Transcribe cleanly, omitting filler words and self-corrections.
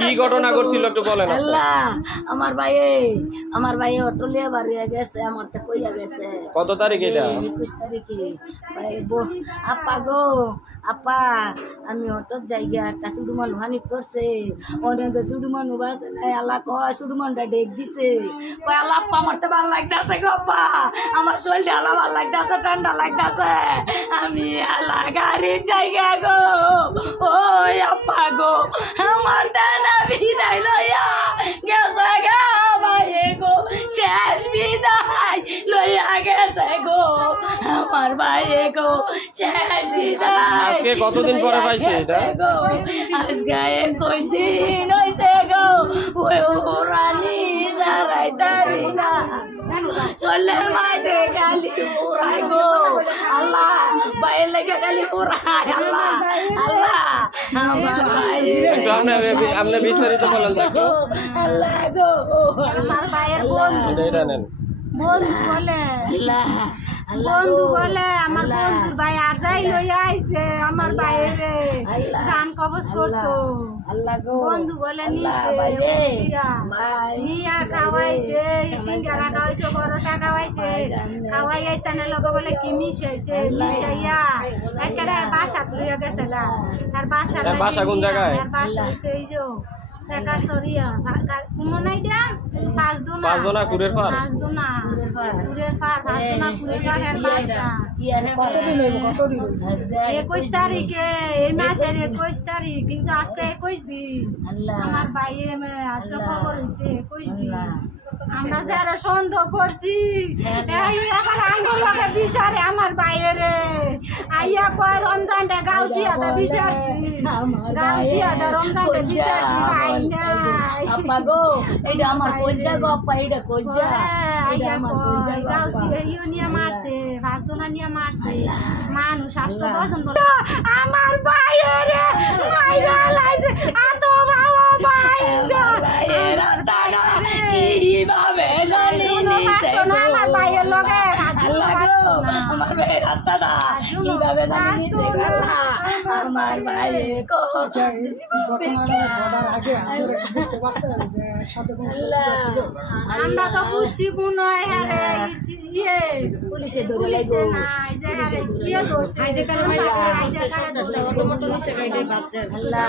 কি ঘটনা ঘটছিল একটু বলেন। আল্লাহ আমার ভাই অটো লিয়ে বাড়ি গেছে, আমার তো কইয়া গেছে। কত তারিখ এটা? 21 তারিখে। ভাই আপা গো আপা, আমি অটোর জায়গা একটা সুডুমান হানি করছে, অনেক সুডুমান বাসে নাই। আল্লাহ কয় সুডুমানটা ডেক দিছে, কয় আল্লাহ আপা আমার তো ভালো লাগতেছে গো আপা, আমার শরীরটা আল্লাহ ভালো লাগতেছে, ঠান্ডা লাগতেছে, আমি আল্লাহ গাড়ির জায়গা গো। ওই আপা গো আমার টানা বিদায় লইয়া গেছে গা ভাই গো, শেষ বিদায় লইয়া গেছে গো আমার ভাই গো, শেষ বিদায়। আজকে কতদিন পরে পাইছে এটা? আজকে 21 দিন হইছে গো, ওই রানী সারাই তারি না চলে মাইতে খালি পুরাই গো। আল্লাহ বাইরে লেগে খালি পুরাই। আল্লাহ আল্লাহ আমার ভাই আপনি বিস্তারিত বলেন। আল্লাহ গো আমার ভাইয়ের বন্ধু বলে বন্ধু বলে আমার বন্ধুর ভাই আর যাই লইয়া আইছে আমার বাইরে গান কবজ করতো। বন্ধু বলে নিয়া খাওয়াইছে, সিঙ্গারা খাওয়াইছে, পরোটা খাওয়াইছে, খাওয়াই তানে লগে বলে কি মিশাইছে, মিশাইয়া একেবারে বাসাত লইয়া গেছে। তার বাসা কোন জায়গায়? তার বাসা হইছে এই যে সেকার সরিয়া মনে এটা 5 দুনা কুরের পার 5 দুনা কুরের পার 5 দুনা কুরের পারের বাসা। 21 তারিখে এই মাসের 21 তারিখ, কিন্তু আজকে 21 দিন আমার ভাইয়ে আজকে খবর হয়েছে 21 দিন। আমরা যারা সন্দেহ করছি আমার আঙ্গুলকে বিচারে আমার বাইরে আইয়া কয় রমজানটা গাউসিয়াটা বিচারছি, গাউসিয়াটা রমজানটা বিচারছি ভাই না। আপা গো এটা আমার কলজা গো আপা, এটা কলজা, এটা আমার কলজা গো। গাউসিয়া ইও নিয়ে মারছে, ভাজদোনা নিয়ে মারছে, মানুষ 8-10 জন বলে আমার বাইরে মাইরা লাইছে আত বাবা বাইরে তারা কিভাবে জানি নিছে আমার বাইরের লগে আল্লাহ গো আমার ভাইয়ের রাস্তাটা কিভাবে জানি নিছে গো আল্লাহ। আমার ভাই গো আমরা তো বুঝছি কোন ইয়ে পুলিশে ধরে লাইছে নাই যে ইয়ে ধরছে আইজে কারণে আইজে কারণে আল্লাহ